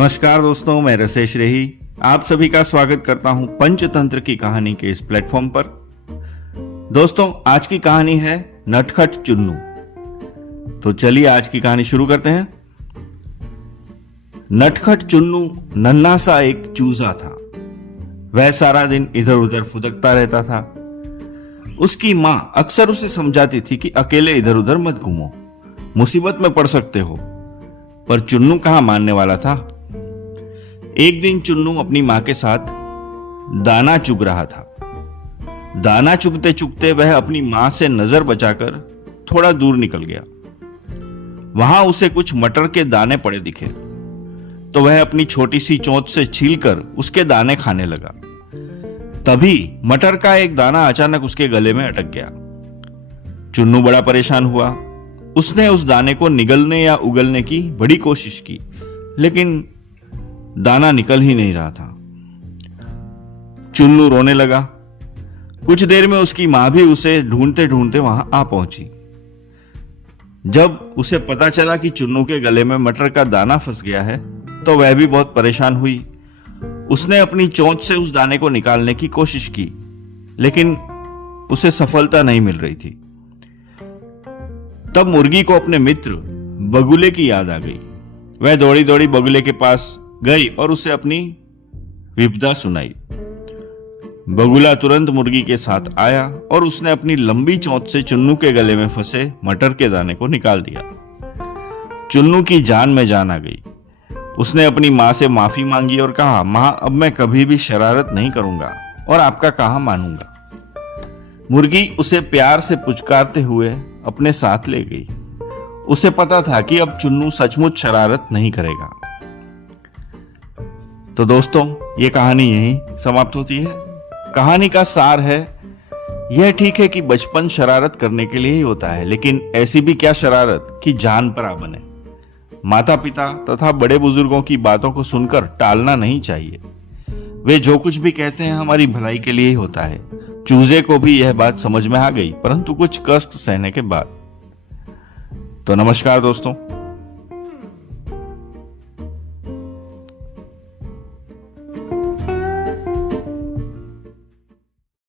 नमस्कार दोस्तों, मैं रसेश रेही आप सभी का स्वागत करता हूं पंचतंत्र की कहानी के इस प्लेटफॉर्म पर। दोस्तों, आज की कहानी है नटखट चुन्नू। तो चलिए आज की कहानी शुरू करते हैं। नटखट चुन्नू नन्हा सा एक चूजा था। वह सारा दिन इधर उधर फुदकता रहता था। उसकी मां अक्सर उसे समझाती थी कि अकेले इधर उधर मत घूमो, मुसीबत में पड़ सकते हो, पर चुन्नू कहां मानने वाला था। एक दिन चुन्नू अपनी मां के साथ दाना चुग रहा था। दाना चुगते चुगते वह अपनी मां से नजर बचाकर थोड़ा दूर निकल गया। वहां उसे कुछ मटर के दाने पड़े दिखे, तो वह अपनी छोटी सी चोंच से छीलकर उसके दाने खाने लगा। तभी मटर का एक दाना अचानक उसके गले में अटक गया। चुन्नू बड़ा परेशान हुआ। उसने उस दाने को निगलने या उगलने की बड़ी कोशिश की, लेकिन दाना निकल ही नहीं रहा था। चुन्नू रोने लगा। कुछ देर में उसकी मां भी उसे ढूंढते ढूंढते वहां आ पहुंची। जब उसे पता चला कि चुन्नू के गले में मटर का दाना फंस गया है, तो वह भी बहुत परेशान हुई। उसने अपनी चोंच से उस दाने को निकालने की कोशिश की, लेकिन उसे सफलता नहीं मिल रही थी। तब मुर्गी को अपने मित्र बगुले की याद आ गई। वह दौड़ी दौड़ी बगुले के पास गई और उसे अपनी विपदा सुनाई। बगुला तुरंत मुर्गी के साथ आया और उसने अपनी लंबी चोंच से चुन्नू के गले में फंसे मटर के दाने को निकाल दिया। चुन्नू की जान में जान आ गई। उसने अपनी मां से माफी मांगी और कहा, मां, अब मैं कभी भी शरारत नहीं करूंगा और आपका कहा मानूंगा। मुर्गी उसे प्यार से पुचकारते हुए अपने साथ ले गई। उसे पता था कि अब चुन्नू सचमुच शरारत नहीं करेगा। तो दोस्तों, ये कहानी यहीं समाप्त होती है। कहानी का सार है, यह ठीक है कि बचपन शरारत करने के लिए ही होता है, लेकिन ऐसी भी क्या शरारत कि जान पर आ बने। माता पिता तथा बड़े बुजुर्गों की बातों को सुनकर टालना नहीं चाहिए। वे जो कुछ भी कहते हैं हमारी भलाई के लिए ही होता है। चूजे को भी यह बात समझ में आ गई, परंतु कुछ कष्ट सहने के बाद। तो नमस्कार दोस्तों।